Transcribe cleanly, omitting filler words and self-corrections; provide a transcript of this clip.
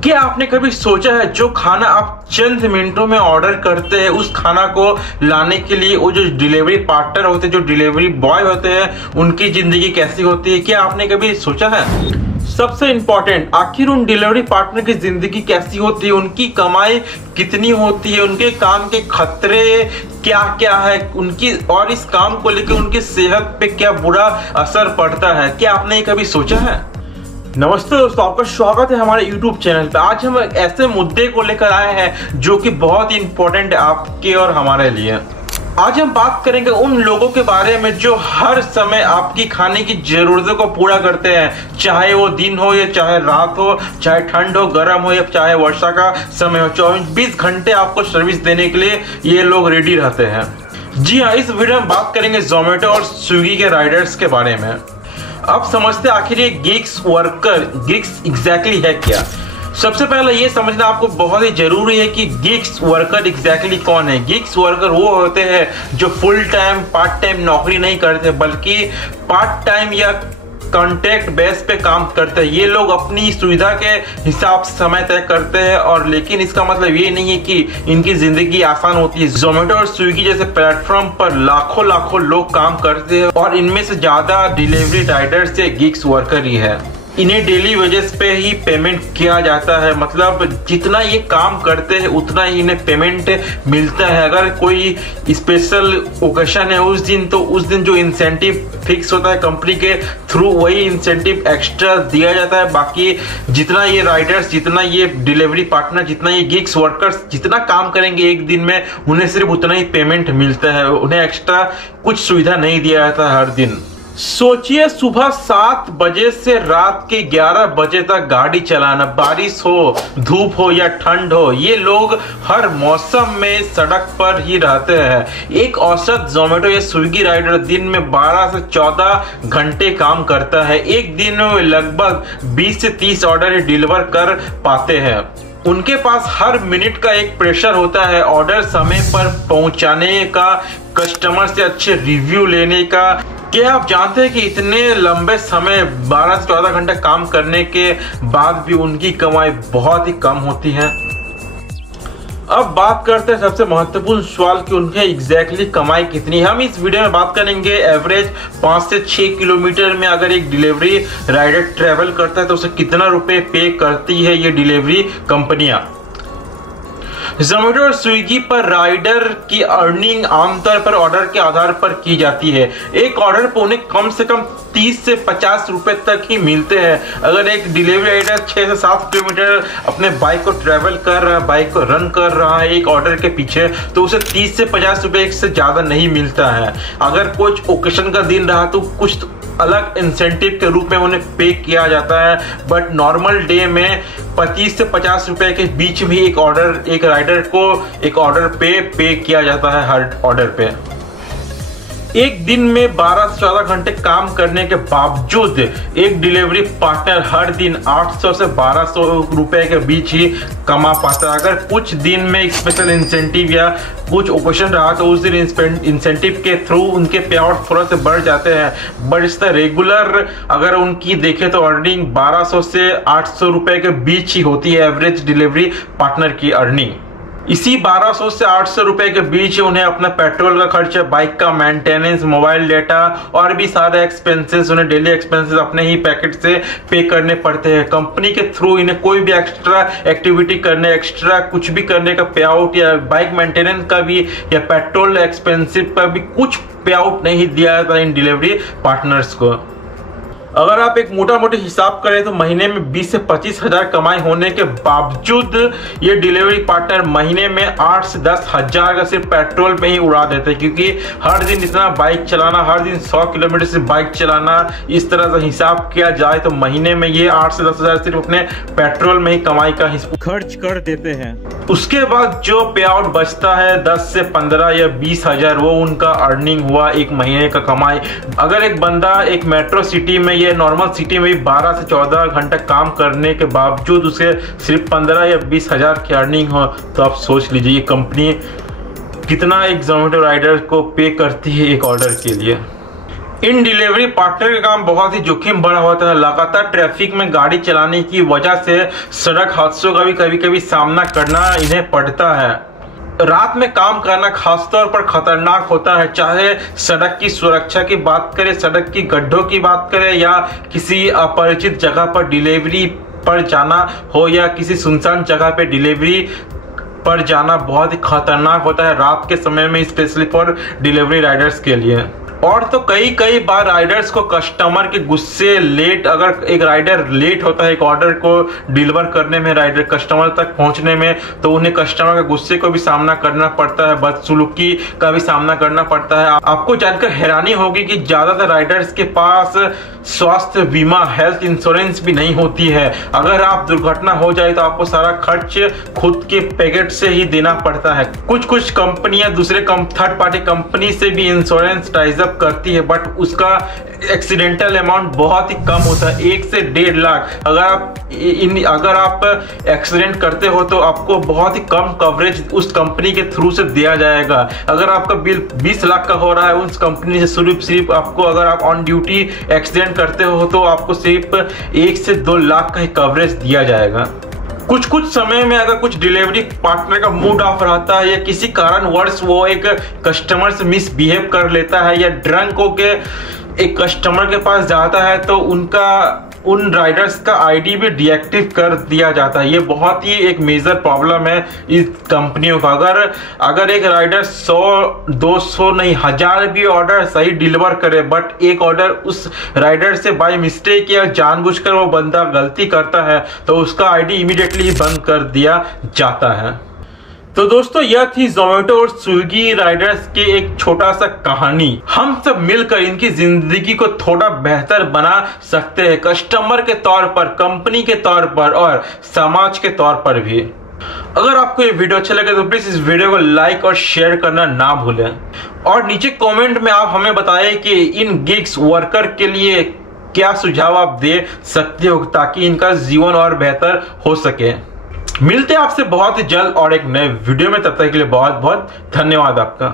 क्या आपने कभी सोचा है जो खाना आप चंद मिनटों में ऑर्डर करते हैं उस खाना को लाने के लिए वो जो डिलीवरी पार्टनर होते हैं, जो डिलीवरी बॉय होते हैं, उनकी जिंदगी कैसी होती है? क्या आपने कभी सोचा है? सबसे इंपॉर्टेंट, आखिर उन डिलीवरी पार्टनर की जिंदगी कैसी होती है, उनकी कमाई कितनी होती है, उनके काम के खतरे क्या क्या है उनकी, और इस काम को लेकर उनकी सेहत पे क्या बुरा असर पड़ता है? क्या आपने कभी सोचा है? नमस्ते दोस्तों, आपका स्वागत है हमारे YouTube चैनल पे। आज हम एक ऐसे मुद्दे को लेकर आए हैं जो कि बहुत ही इंपॉर्टेंट है आपके और हमारे लिए। आज हम बात करेंगे उन लोगों के बारे में जो हर समय आपकी खाने की जरूरतों को पूरा करते हैं, चाहे वो दिन हो या चाहे रात हो, चाहे ठंड हो, गर्म हो या चाहे वर्षा का समय हो। 24 घंटे आपको सर्विस देने के लिए ये लोग रेडी रहते हैं। जी हाँ, इस वीडियो में बात करेंगे जोमेटो और स्विगी के राइडर्स के बारे में। अब समझते आखिर ये गिग्स वर्कर, गिग्स एग्जैक्टली है क्या। सबसे पहले ये समझना आपको बहुत ही जरूरी है कि गिग्स वर्कर एग्जैक्टली कौन है। गिग्स वर्कर वो होते हैं जो फुल टाइम पार्ट टाइम नौकरी नहीं करते, बल्कि पार्ट टाइम या कॉन्ट्रैक्ट बेस पे काम करते हैं। ये लोग अपनी सुविधा के हिसाब से समय तय करते हैं, और लेकिन इसका मतलब ये नहीं है कि इनकी जिंदगी आसान होती है। जोमेटो और स्विगी जैसे प्लेटफॉर्म पर लाखों लाखों लोग काम करते हैं, और इनमें से ज्यादा डिलीवरी राइडर्स या गिग्स वर्कर ही है। इन्हें डेली वेजेस पे ही पेमेंट किया जाता है, मतलब जितना ये काम करते हैं उतना ही इन्हें पेमेंट मिलता है। अगर कोई स्पेशल ओकेशन है उस दिन, तो उस दिन जो इंसेंटिव फिक्स होता है कंपनी के थ्रू, वही इंसेंटिव एक्स्ट्रा दिया जाता है। बाकी जितना ये राइडर्स, जितना ये डिलीवरी पार्टनर, जितना ये गिग्स वर्कर्स जितना काम करेंगे एक दिन में, उन्हें सिर्फ उतना ही पेमेंट मिलता है। उन्हें एक्स्ट्रा कुछ सुविधा नहीं दिया जाता हर दिन। सोचिए, सुबह 7 बजे से रात के 11 बजे तक गाड़ी चलाना, बारिश हो, धूप हो या ठंड हो, ये लोग हर मौसम में सड़क पर ही रहते हैं। एक औसत जोमेटो या स्विगी राइडर दिन में 12 से 14 घंटे काम करता है। एक दिन में लगभग 20 से 30 ऑर्डर डिलीवर कर पाते हैं। उनके पास हर मिनट का एक प्रेशर होता है, ऑर्डर समय पर पहुंचाने का, कस्टमर से अच्छे रिव्यू लेने का। क्या आप जानते हैं कि इतने लंबे समय 12 से 14 घंटे काम करने के बाद भी उनकी कमाई बहुत ही कम होती है? अब बात करते हैं सबसे महत्वपूर्ण सवाल कि उनके एग्जैक्टली कमाई कितनी है। हम इस वीडियो में बात करेंगे एवरेज 5 से 6 किलोमीटर में अगर एक डिलीवरी राइडर ट्रेवल करता है तो उसे कितना रुपए पे करती है ये डिलीवरी कंपनियां। जोमेटो और स्विगी पर राइडर की अर्निंग आमतौर पर ऑर्डर के आधार पर की जाती है। एक ऑर्डर पर उन्हें कम से कम 30 से 50 रुपए तक ही मिलते हैं। अगर एक डिलीवरी राइडर 6 से 7 किलोमीटर अपने बाइक को ट्रेवल कर रहा है, बाइक को रन कर रहा है एक ऑर्डर के पीछे, तो उसे 30 से 50 रुपए से ज्यादा नहीं मिलता है। अगर कुछ ओकेशन का दिन रहा तो कुछ अलग इंसेंटिव के रूप में उन्हें पे किया जाता है, बट नॉर्मल डे में 25 से 50 रुपए के बीच में एक राइडर को एक ऑर्डर पे किया जाता है हर ऑर्डर पे। एक दिन में 12 से 14 घंटे काम करने के बावजूद एक डिलीवरी पार्टनर हर दिन 800 से 1200 रुपए के बीच ही कमा पाता है। अगर कुछ दिन में स्पेशल इंसेंटिव या कुछ ओकेशन रहा तो उस दिन इंसेंटिव के थ्रू उनके पे आउट थोड़ा से बढ़ जाते हैं, बट इस तरह रेगुलर अगर उनकी देखे तो अर्निंग 1200 से 800 रुपए के बीच ही होती है एवरेज डिलीवरी पार्टनर की अर्निंग। इसी 1200 से 800 रुपए के बीच उन्हें अपना पेट्रोल का खर्चा, बाइक का मेंटेनेंस, मोबाइल डेटा और भी सारे एक्सपेंसेस, उन्हें डेली एक्सपेंसेस अपने ही पैकेट से पे करने पड़ते हैं। कंपनी के थ्रू इन्हें कोई भी एक्स्ट्रा एक्टिविटी करने, एक्स्ट्रा कुछ भी करने का पे आउट या बाइक मेंटेनेंस का भी या पेट्रोल एक्सपेंसिव का भी कुछ पे आउट नहीं दिया जाता इन डिलीवरी पार्टनर्स को। अगर आप एक मोटा मोटी हिसाब करें तो महीने में 20 से 25 हजार कमाई होने के बावजूद ये डिलीवरी पार्टनर महीने में 8 से 10 हजार का सिर्फ पेट्रोल पे ही उड़ा देते हैं, क्योंकि हर दिन इतना बाइक चलाना, हर दिन 100 किलोमीटर से बाइक चलाना, इस तरह से हिसाब किया जाए तो महीने में ये 8 से 10 हजार सिर्फ अपने पेट्रोल में ही कमाई का खर्च कर देते हैं। उसके बाद जो पे आउट बचता है 10 से 15 या 20 हजार, वो उनका अर्निंग हुआ एक महीने का कमाई। अगर एक बंदा एक मेट्रो सिटी में, ये नॉर्मल सिटी में 12 से 14 घंटे काम करने के बावजूद उसे सिर्फ 15 या 20 हजार की अर्निंग हो, तो आप सोच लीजिए ये कंपनी कितना एक जोमेटो राइडर को पे करती है एक ऑर्डर के लिए। इन डिलीवरी पार्टनर का काम बहुत ही जोखिम भरा होता है। लगातार ट्रैफिक में गाड़ी चलाने की वजह से सड़क हादसों का भी कभी कभी सामना करना इन्हें पड़ता है। रात में काम करना खासतौर पर खतरनाक होता है, चाहे सड़क की सुरक्षा की बात करें, सड़क की गड्ढों की बात करें, या किसी अपरिचित जगह पर डिलीवरी पर जाना हो, या किसी सुनसान जगह पे डिलीवरी पर जाना बहुत ही खतरनाक होता है रात के समय में, स्पेशली फॉर डिलीवरी राइडर्स के लिए। और तो कई बार राइडर्स को कस्टमर के गुस्से, लेट, अगर एक राइडर लेट होता है एक ऑर्डर को डिलीवर करने में, राइडर कस्टमर तक पहुंचने में, तो उन्हें कस्टमर के गुस्से को भी सामना करना पड़ता है, बदसलूकी का भी सामना करना पड़ता है। आपको जानकर हैरानी होगी कि ज्यादातर राइडर्स के पास स्वास्थ्य बीमा, हेल्थ इंश्योरेंस भी नहीं होती है। अगर आप दुर्घटना हो जाए तो आपको सारा खर्च खुद के पैकेट से ही देना पड़ता है। कुछ कंपनियां दूसरे थर्ड पार्टी कंपनी से भी इंश्योरेंस टाइज अप करती है, बट उसका एक्सीडेंटल अमाउंट बहुत ही कम होता है, 1 से 1.5 लाख। अगर आप एक्सीडेंट करते हो तो आपको बहुत ही कम कवरेज उस कंपनी के थ्रू से दिया जाएगा। अगर आपका बिल 20 लाख का हो रहा है उस कंपनी से, सिर्फ आपको, अगर आप ऑन ड्यूटी एक्सीडेंट करते हो तो आपको सिर्फ 1 से 2 लाख का ही कवरेज दिया जाएगा। कुछ समय में अगर कुछ डिलीवरी पार्टनर का मूड ऑफ रहता है, या किसी कारणवश वो एक कस्टमर से मिसबिहेव कर लेता है, या ड्रंक होके एक कस्टमर के पास जाता है, तो उन राइडर्स का आईडी भी डीएक्टिव कर दिया जाता है। ये बहुत ही एक मेजर प्रॉब्लम है इस कंपनियों का। अगर एक राइडर 100, 200 नहीं 1000 भी ऑर्डर सही डिलीवर करे, बट एक ऑर्डर उस राइडर से बाय मिस्टेक या जानबूझकर वो बंदा गलती करता है, तो उसका आईडी इमीडिएटली ही बंद कर दिया जाता है। तो दोस्तों, यह थी जोमेटो और स्विगी राइडर्स की एक छोटा सा कहानी। हम सब मिलकर इनकी जिंदगी को थोड़ा बेहतर बना सकते हैं, कस्टमर के तौर पर, कंपनी के तौर पर और समाज के तौर पर भी। अगर आपको ये वीडियो अच्छा लगे तो प्लीज इस वीडियो को लाइक और शेयर करना ना भूलें, और नीचे कमेंट में आप हमें बताएं कि इन गिग्स वर्कर के लिए क्या सुझाव आप दे सकते हो, ताकि इनका जीवन और बेहतर हो सके। मिलते हैं आपसे बहुत ही जल्द और एक नए वीडियो में, तब तक के लिए बहुत बहुत धन्यवाद आपका।